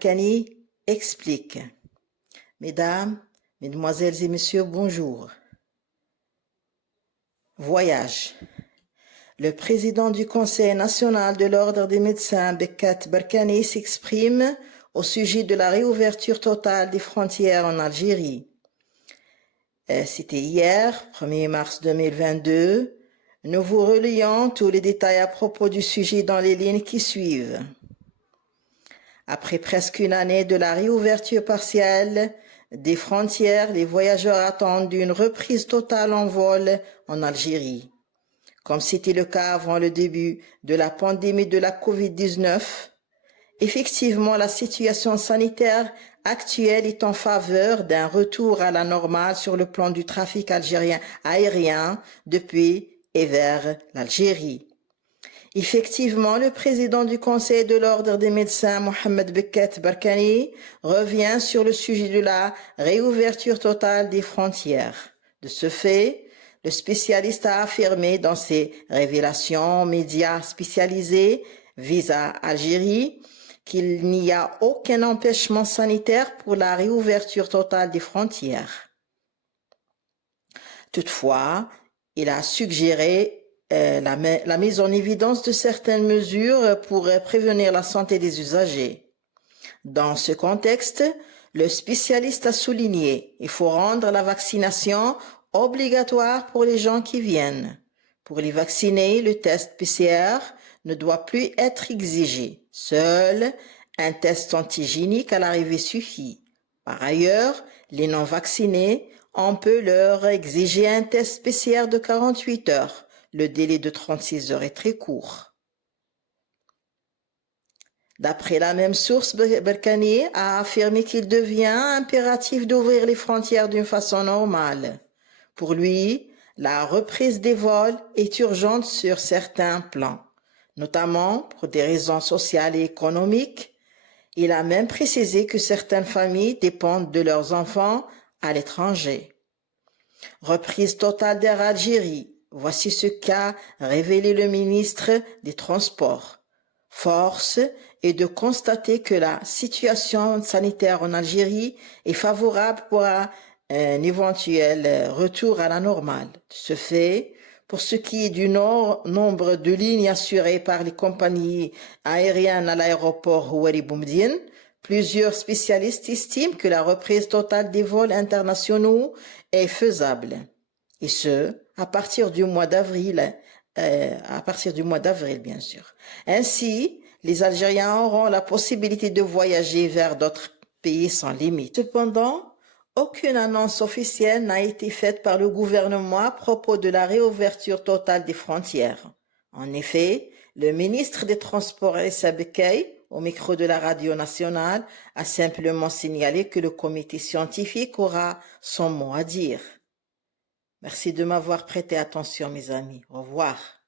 Berkani explique. Mesdames, Mesdemoiselles et Messieurs, bonjour. Voyage. Le président du Conseil national de l'Ordre des médecins, Bekat Berkani, s'exprime au sujet de la réouverture totale des frontières en Algérie. C'était hier, 1er mars 2022. Nous vous relayons tous les détails à propos du sujet dans les lignes qui suivent. Après presque une année de la réouverture partielle des frontières, les voyageurs attendent une reprise totale en vol en Algérie. Comme c'était le cas avant le début de la pandémie de la COVID-19, effectivement, la situation sanitaire actuelle est en faveur d'un retour à la normale sur le plan du trafic algérien aérien depuis et vers l'Algérie. Effectivement, le président du Conseil de l'Ordre des médecins, Mohamed Bekat Berkani, revient sur le sujet de la réouverture totale des frontières. De ce fait, le spécialiste a affirmé dans ses révélations aux médias spécialisés Visa Algérie qu'il n'y a aucun empêchement sanitaire pour la réouverture totale des frontières. Toutefois, il a suggéré la mise en évidence de certaines mesures pour prévenir la santé des usagers. Dans ce contexte, le spécialiste a souligné qu'il faut rendre la vaccination obligatoire pour les gens qui viennent. Pour les vacciner, le test PCR ne doit plus être exigé. Seul un test antigénique à l'arrivée suffit. Par ailleurs, les non-vaccinés, on peut leur exiger un test PCR de 48 heures. Le délai de 36 heures est très court. D'après la même source, Berkani a affirmé qu'il devient impératif d'ouvrir les frontières d'une façon normale. Pour lui, la reprise des vols est urgente sur certains plans, notamment pour des raisons sociales et économiques. Il a même précisé que certaines familles dépendent de leurs enfants à l'étranger. Reprise totale d'Air Algérie. Voici ce qu'a révélé le ministre des Transports. Force est de constater que la situation sanitaire en Algérie est favorable pour un éventuel retour à la normale. De ce fait, pour ce qui est du nombre de lignes assurées par les compagnies aériennes à l'aéroport Houari Boumediene, plusieurs spécialistes estiment que la reprise totale des vols internationaux est faisable. Et ce, à partir du mois d'avril, bien sûr. Ainsi, les Algériens auront la possibilité de voyager vers d'autres pays sans limite. Cependant, aucune annonce officielle n'a été faite par le gouvernement à propos de la réouverture totale des frontières. En effet, le ministre des Transports, Issa Bekkay, au micro de la radio nationale, a simplement signalé que le comité scientifique aura son mot à dire. Merci de m'avoir prêté attention, mes amis. Au revoir.